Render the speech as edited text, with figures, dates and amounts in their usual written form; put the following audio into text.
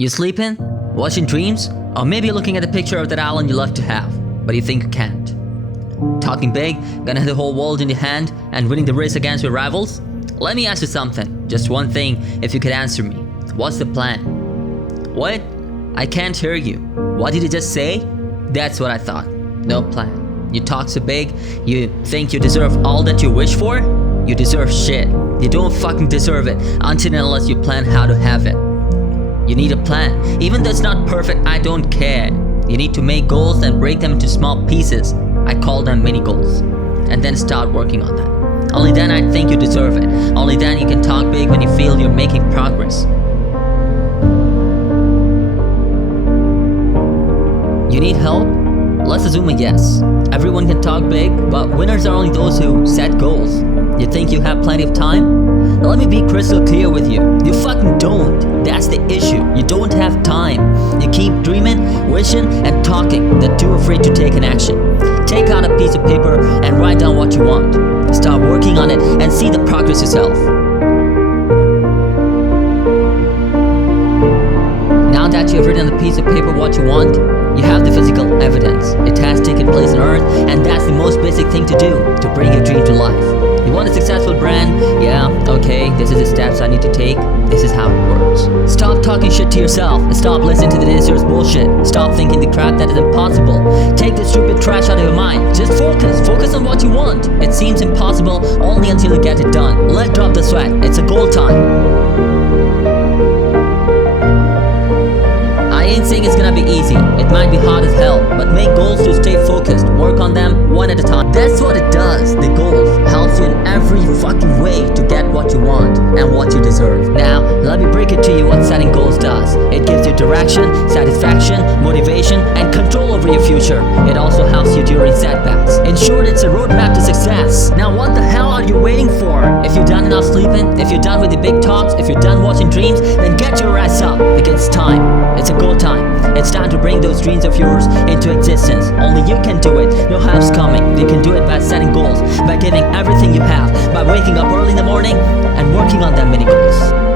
You sleeping? Watching dreams? Or maybe looking at the picture of that island you love to have, but you think you can't. Talking big, gonna have the whole world in your hand, and winning the race against your rivals? Let me ask you something, just one thing, if you could answer me. What's the plan? What? I can't hear you. What did you just say? That's what I thought. No plan. You talk so big, you think you deserve all that you wish for? You deserve shit. You don't fucking deserve it until and unless you plan how to have it. You need a plan. Even though it's not perfect, I don't care. You need to make goals and break them into small pieces. I call them mini goals. And then start working on that. Only then I think you deserve it. Only then you can talk big when you feel you're making progress. You need help? Let's assume a yes. Everyone can talk big, but winners are only those who set goals. You think you have plenty of time? Let me be crystal clear with you. You fucking don't. That's the issue. You don't have time. You keep dreaming, wishing, and talking, but too afraid to take an action. Take out a piece of paper and write down what you want. Start working on it and see the progress yourself. Now that you have written on the piece of paper what you want, you have the physical evidence. It has taken place on Earth, and that's the most basic thing to do to bring your dream to life. You want a successful brand? Yeah, okay, this is the steps I need to take. This is how it works. Stop talking shit to yourself. Stop listening to the naysayers' bullshit. Stop thinking the crap that is impossible. Take the stupid trash out of your mind. Just focus. Focus on what you want. It seems impossible only until you get it done. Let drop the sweat. It's a goal time. I ain't saying it's gonna be easy. It might be hard as hell, but make goals to stay focused. Work on them one at a time. That's what it does. The goals helps you in every fucking way to get what you want and what you deserve. Now, let me break it to you what setting goals does. It gives you direction, satisfaction, motivation, and control over your future. It also helps you during setbacks. In short, it's a roadmap to success. Now, what the hell are you waiting for? If you're done enough sleeping, if you're done with the big talks, if you're done watching dreams, then get your ass up, because it's time. It's a goal time. It's time to bring those dreams of yours into existence. Only you can do it. No help's coming. You can do it by setting goals, by giving everything you have, by waking up early in the morning and working on them mini goals.